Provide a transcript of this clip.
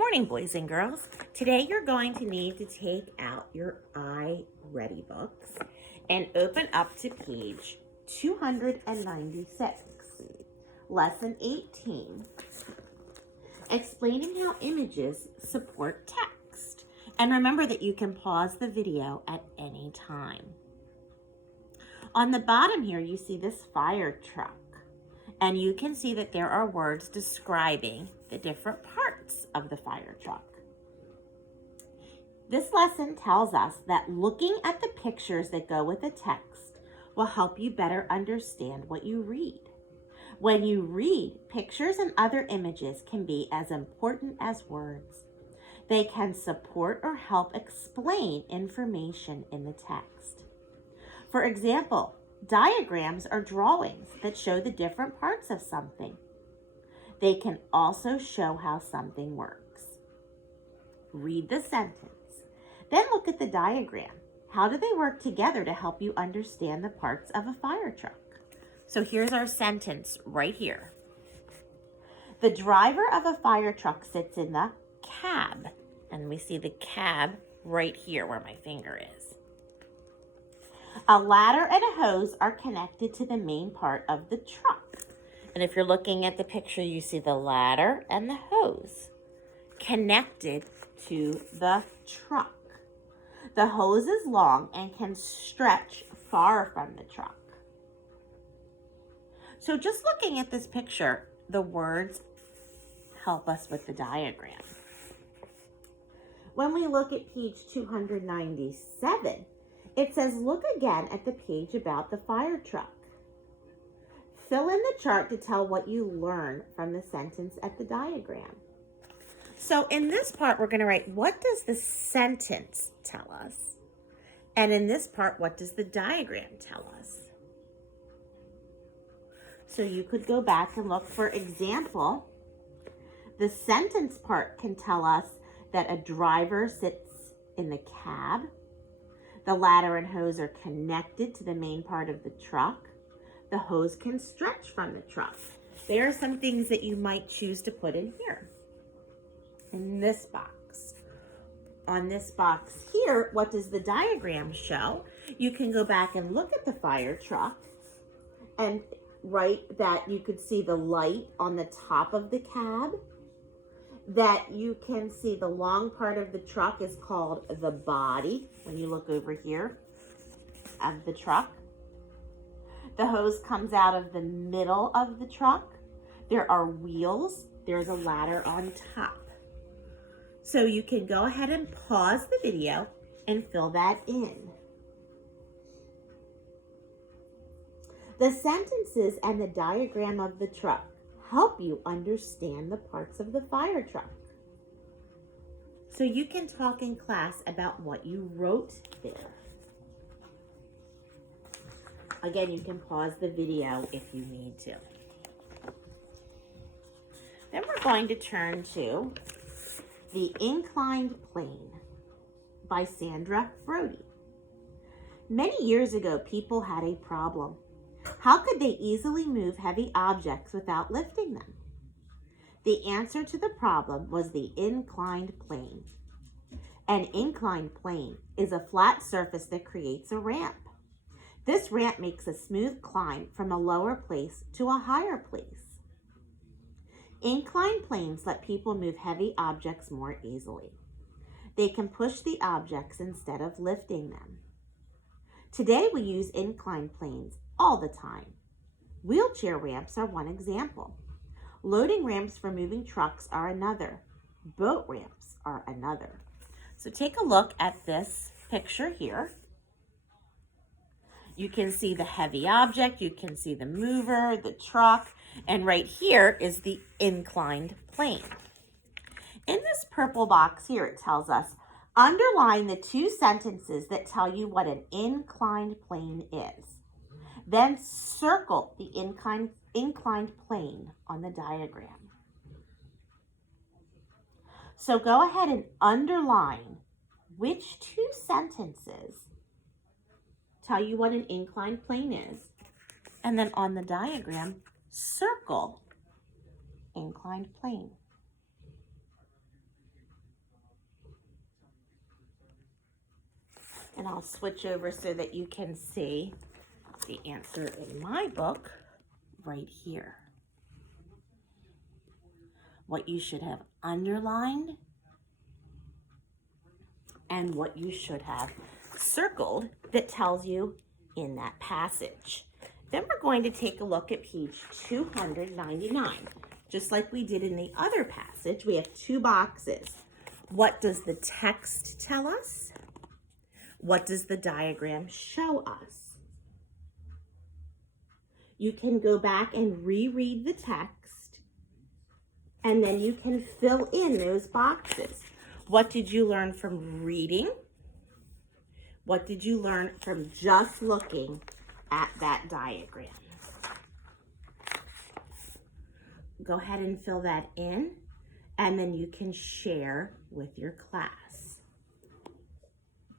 morning, boys and girls. Today you're going to need to take out your iReady books and open up to page 296, lesson 18, explaining how images support text. And remember that you can pause the video at any time. On the bottom here, you see this fire truck, and you can see that there are words describing the different parts of the fire truck. This lesson tells us that looking at the pictures that go with the text will help you better understand what you read. When you read, pictures and other images can be as important as words. They can support or help explain information in the text. For example, diagrams are drawings that show the different parts of something. They can also show how something works. Read the sentence. Then look at the diagram. How do they work together to help you understand the parts of a fire truck? So here's our sentence right here. The driver of a fire truck sits in the cab. And we see the cab right here where my finger is. A ladder and a hose are connected to the main part of the truck. And if you're looking at the picture, you see the ladder and the hose connected to the truck. The hose is long and can stretch far from the truck. So just looking at this picture, the words help us with the diagram. When we look at page 297, it says, look again at the page about the fire truck. Fill in the chart to tell what you learn from the sentence at the diagram. So in this part, we're going to write, what does the sentence tell us? And in this part, what does the diagram tell us? So you could go back and look, for example, the sentence part can tell us that a driver sits in the cab. The ladder and hose are connected to the main part of the truck. The hose can stretch from the truck. There are some things that you might choose to put in here, in this box. On this box here, what does the diagram show? You can go back and look at the fire truck and write that you could see the light on the top of the cab, that you can see the long part of the truck is called the body, when you look over here of the truck. The hose comes out of the middle of the truck. There are wheels. There's a ladder on top. So you can go ahead and pause the video and fill that in. The sentences and the diagram of the truck help you understand the parts of the fire truck. So you can talk in class about what you wrote there. Again, you can pause the video if you need to. Then we're going to turn to The Inclined Plane by Sandra Brody. Many years ago, people had a problem. How could they easily move heavy objects without lifting them? The answer to the problem was the inclined plane. An inclined plane is a flat surface that creates a ramp. This ramp makes a smooth climb from a lower place to a higher place. Inclined planes let people move heavy objects more easily. They can push the objects instead of lifting them. Today we use inclined planes all the time. Wheelchair ramps are one example. Loading ramps for moving trucks are another. Boat ramps are another. So take a look at this picture here. You can see the heavy object, you can see the mover, the truck, and right here is the inclined plane. In this purple box here, it tells us, underline the two sentences that tell you what an inclined plane is. Then circle the inclined plane on the diagram. So go ahead and underline which two sentences tell you what an inclined plane is. And then on the diagram, circle inclined plane. And I'll switch over so that you can see the answer in my book right here. What you should have underlined and what you should have circled that tells you in that passage. Then we're going to take a look at page 299. Just like we did in the other passage, we have two boxes. What does the text tell us? What does the diagram show us? You can go back and reread the text, and then you can fill in those boxes. What did you learn from reading? What did you learn from just looking at that diagram? Go ahead and fill that in, and then you can share with your class.